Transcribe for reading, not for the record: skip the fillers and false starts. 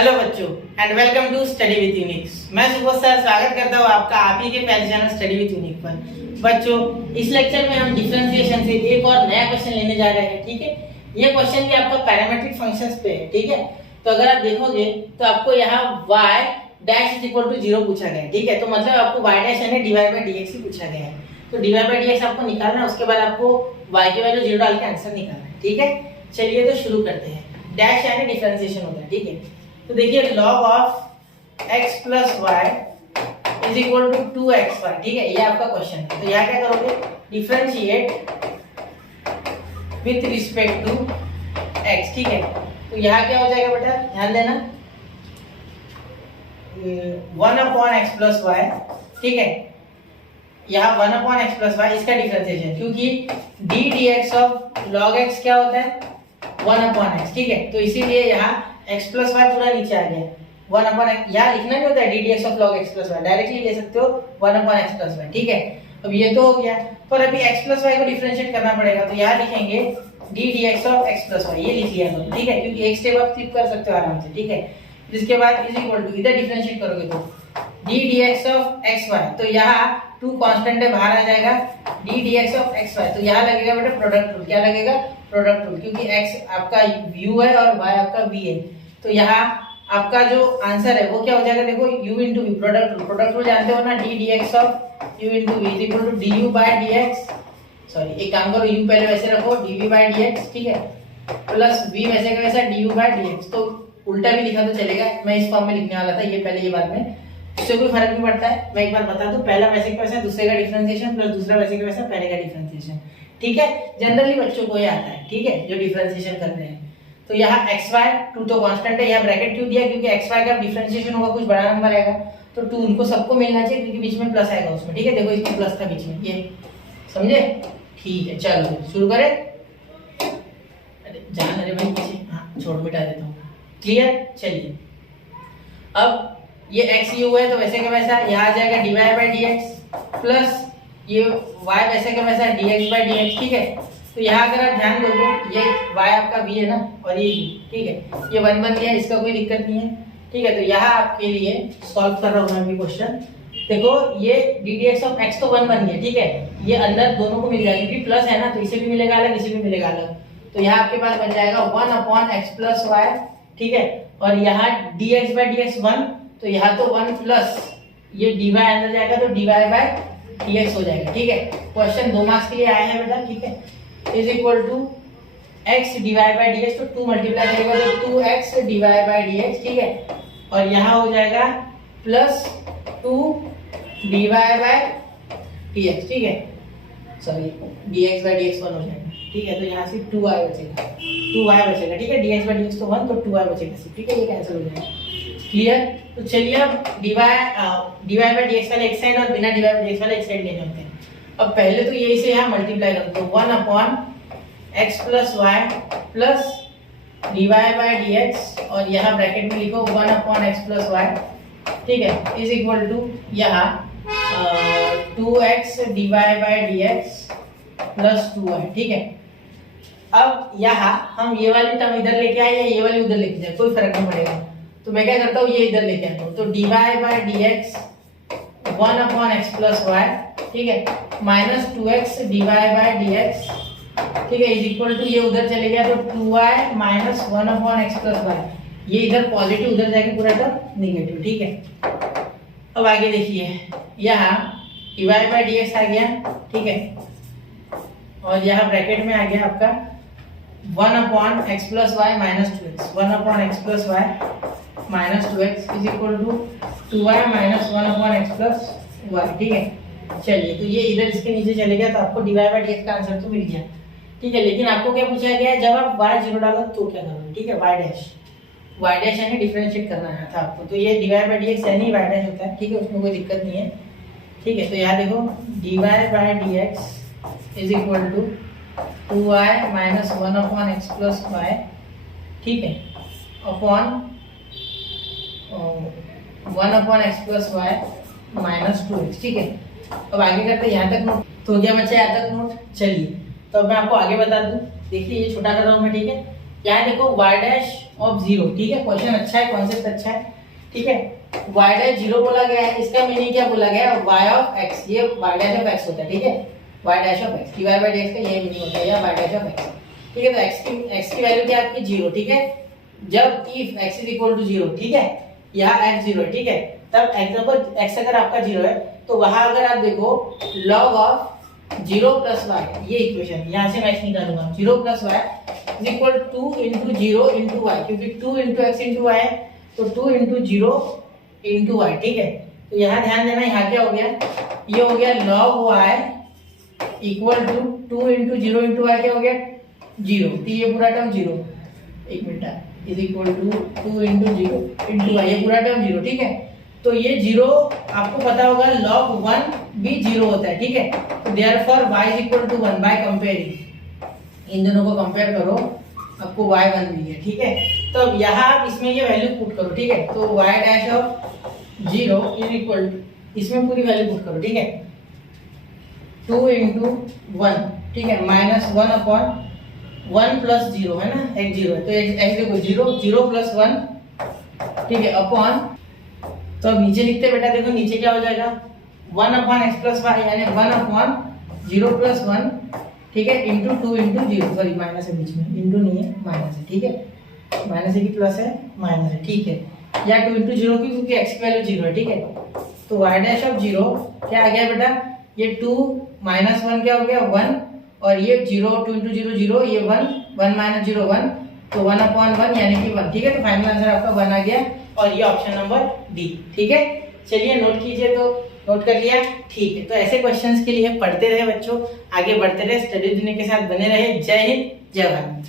Hello बच्चों and welcome to study with Unix. मैं Subodh sir स्वागत करता हूँ आपका आप ही के पहले चैनल स्टडी विद यूनिक पर। बच्चों इस लेक्चर में हम डिफरेंशिएशन से एक और नया क्वेश्चन लेने जा रहे हैं। ठीक है, ये क्वेश्चन भी आपका पैरामीट्रिक फंक्शंस पे है। ठीक है, तो अगर आप देखोगे तो आपको यहाँ y dash is equal to 0 पूछा गया है। ठीक है, तो मतलब आपको y डैश यानी dy बाय dx ही पूछा गया है। तो dy बाय dx आपको निकालना है, उसके बाद आपको y की वैल्यू 0 डाल के आंसर निकालना है। ठीक है, चलिए तो शुरू करते हैं। डैश यानी डिफरेंशिएशन होता है। ठीक है, तो देखिए log of x plus y is equal to 2xy। ठीक है, ये आपका क्वेश्चन है। तो यहाँ क्या करोगे, differentiate with respect to x। ठीक है, तो यहाँ क्या हो जाएगा बेटा, ध्यान देना 1/x प्लस वाई। ठीक है, यहाँ 1/x प्लस वाई इसका डिफरेंशिएशन, क्योंकि d dx of log x क्या होता है 1/x। ठीक है, तो इसीलिए यहाँ x प्लस वाई पूरा नीचे आ गया 1/x। यहाँ लिखना नहीं होता है d dx of log x plus y, directly ले सकते हो 1/x प्लस वाई। ठीक है, अब ये तो हो गया, पर अभी x प्लस वाई को डिफरेंशिएट करना पड़ेगा। तो यहाँ लिखेंगे d dx of x plus y, ये लिख लिया करो। ठीक है, क्योंकि एक स्टेप आप स्किप कर सकते हो आराम से। ठीक है, जिसके बाद इज इक्वल टू इधर डिफरेंशिएट करोगे तो d dx ऑफ xy, तो यहाँ 2 कांस्टेंट है बाहर आ जाएगा, d dx ऑफ xy, तो यहाँ लगेगा बेटा प्रोडक्ट रूल। क्या लगेगा, प्रोडक्ट रूल, क्योंकि x आपका u है और y आपका v है। तो यहाँ आपका जो आंसर है वो क्या हो जाएगा, देखो u into v, product rule. Product rule जानते हो ना, d dx of u into v is equal to du by dx। Sorry, एक काम करो, u पहले वैसे रखो dv बाय dx। ठीक है, प्लस v वैसे का वैसा du बाय dx। तो उल्टा भी लिखा तो चलेगा, मैं इस फॉर्म में लिखने वाला था, ये पहले ये बाद में, इससे कोई फर्क नहीं पड़ता है। मैं एक बार बता दूं, पहला वैसे का वैसा दूसरे का डिफरेंशिएशन प्लस दूसरा वैसे का वैसा पहले का डिफरेंशिएशन। ठीक है, जनरली बच्चों को ये आता है। ठीक है, जो डिफरेंशिएशन कर रहे हैं। तो यहाँ xy 2 तो कांस्टेंट है, यहाँ ब्रैकेट क्यों दिया, क्योंकि xy का डिफरेंशिएशन होगा कुछ बड़ा नंबर आएगा तो 2 उनको सबको मिलना चाहिए, क्योंकि बीच में प्लस आएगा उसमें। ठीक है, देखो इसमें प्लस था बीच में, ये समझे। ठीक है, चलो शुरू करें। अरे जान, अरे भाई पीछे, हाँ छोड़ मिटा देता हूँ। क्लियर, चलिए अब ये x u है तो वैसे का वैसा यहाँ आ जाएगा dy बाय dx प्लस ये y वैसे का वैसा dx बाय dx। ठीक है, तो यहाँ अगर आप ध्यान दोगे ये y आपका v है ना, और ये u। ठीक है, ये 1 बन गया, इसका कोई दिक्कत नहीं है। ठीक है, तो यहाँ आपके लिए सॉल्व कर रहा हूँ मैं भी क्वेश्चन। देखो ये d dx ऑफ x तो 1 बन गया। ठीक है, ये अंदर दोनों को मिल जाएगा, क्योंकि प्लस है ना, तो इसे भी मिलेगा अलग, इसे भी मिलेगा अलग। तो यहाँ आपके पास बन जाएगा 1/x प्लस वाई। ठीक है, और यहाँ dx बाय dx 1, तो यहाँ तो 1 प्लस ये dy अंदर जाएगा तो dy बाय dx हो जाएगा। ठीक है, क्वेश्चन 2 मार्क्स के लिए आया है बेटा। ठीक है, is equal to x dy by dx, तो 2 मल्टीप्लाई करेगा तो 2x dy बाय dx। ठीक है, और यहाँ हो जाएगा प्लस 2 dy बाय dx। ठीक है, सॉरी dx बाय dx 1 हो जाएगा। ठीक है, तो यहाँ से 2y बचेगा, 2y बचेगा। ठीक है, dx बाय dx तो 1, तो 2y बचेगा। ठीक है, ये कैंसिल हो जाएगा। क्लियर, तो चलिए अब dy बाय dx वाले एक साइड और बिना dy बाय dx वाले एक साइड लेने होते हैं। अब पहले तो यही से यहाँ मल्टीप्लाई कर दो, 1/x plus y plus dy by dx, और यहाँ ब्रैकेट में लिखो 1/x प्लस वाई। ठीक है, इज इक्वल टू यहाँ 2x dy by dx plus 2y। ठीक है, अब यहाँ हम ये वाली टर्म इधर लेके आए या ये वाली उधर लेके जाए, कोई फर्क नहीं पड़ेगा। तो मैं क्या करता हूँ, ये इधर लेके आता हूँ, तो dy by dx 1/x plus y. ठीक है, minus 2x dy by dx। ठीक है, इज इक्वल टू ये उधर चले गया तो 2y minus 1/x plus y. ये इधर पॉजिटिव, उधर जाके पूरा टर्म निगेटिव। ठीक है, अब आगे देखिए, यहाँ dy बाय dx आ गया। ठीक है, और यहाँ ब्रैकेट में आ गया आपका 1/x plus y minus 2x, 1/x plus y minus 2x is equal to 2y minus 1/x plus y. ठीक है, चलिए तो ये इधर इसके नीचे चले गया, तो आपको dy बाय dx का आंसर तो मिल गया। ठीक है, लेकिन आपको क्या पूछा गया है, जब आप y 0 डालो तो क्या करोगे। ठीक है, y डैश यानी डिफरेंशिएट करना है था आपको, तो ये dy बाय dx यानी y डैश होता है। ठीक है, उसमें कोई दिक्कत नहीं है। ठीक है, तो यहाँ देखो dy by dx is equal to 2y minus 1/x plus y. ठीक है, upon 1/x plus y minus 2x। ठीक है, अब आगे करते हैं, यहाँ तक नोट तो क्या बच्चा, यहाँ तक नोट। चलिए तो अब मैं आपको आगे बता दूं, देखिए ये छोटा कर रहा हूँ मैं। ठीक है, यहाँ देखो y डैश ऑफ जीरो। ठीक है, क्वेश्चन अच्छा है, कॉन्सेप्ट अच्छा है। ठीक है, वाई डैश जीरो बोला गया है, इसका मीनिंग क्या बोला गया है, वाई ऑफ एक्स, ये वाई डैश ऑफ एक्स होता है। ठीक है, y dash of x, d y by d x का ये मीनिंग होता है, या वाई डैश ऑफ एक्स। ठीक है, तो एक्स की वैल्यू क्या है आपकी जीरो। ठीक है, जब if x is equal to zero, ठीक है, यहाँ एक्स जीरो है। ठीक है, तब एक्स अगर आपका जीरो है तो वहां अगर आप देखो log of zero plus y, ये इक्वेशन यहाँ से मैं निकालूंगा, zero plus y is equal to into zero into y, क्योंकि two into x into y है, तो two into zero into y. ठीक है, तो यहाँ ध्यान देना, यहाँ क्या हो गया, ये हो गया log y equal to two into zero into y, क्या हो गया जीरो, तो ये पूरा टर्म जीरो, एक minute, is equal to two into zero into y, ये पूरा टर्म जीरो। ठीक है, तो ये जीरो आपको पता होगा log 1 भी जीरो होता है। ठीक है, तो therefore y is equal to 1 by comparing, इन दोनों को कंपेयर करो, आपको y 1 मिल गया। ठीक है, तो अब यहाँ आप इसमें ये वैल्यू पुट करो। ठीक है, तो y dash of zero is equal to, इसमें पूरी वैल्यू पुट करो। ठीक है, 2 इंटू 1, ठीक है, माइनस 1 अपॉन 1 प्लस जीरो है ना, एक जीरो है, तो एक्स देखो जीरो, जीरो प्लस 1, ठीक है, अपॉन, तो अब नीचे लिखते बेटा, देखो नीचे क्या हो जाएगा, 1 अपॉन एक्स प्लस वाई, यानी 1 अपॉन जीरो प्लस 1, ठीक है, into 2 into zero, sorry minus है बीच में, इंटू नहीं है, माइनस है। ठीक है, माइनस है कि प्लस है, माइनस है। ठीक है, या 2 इंटू जीरो की, क्योंकि एक्स की वैल्यू जीरो है। ठीक है, तो वाई डैश ऑफ जीरो क्या आ गया बेटा, ये 2 माइनस 1 क्या हो गया 1, और ये जीरो, 2 इंटू जीरो जीरो, ये 1, 1 माइनस जीरो 1, तो 1 अपॉन 1 यानी कि 1। ठीक है, तो फाइनल आंसर आपका 1 आ गया, और ये ऑप्शन नंबर डी। ठीक है, चलिए नोट कीजिए, तो नोट कर लिया। ठीक है, तो ऐसे क्वेश्चंस के लिए पढ़ते रहे बच्चों, आगे बढ़ते रहे, स्टडी दुनिया के साथ बने रहे। जय हिंद, जय भारत।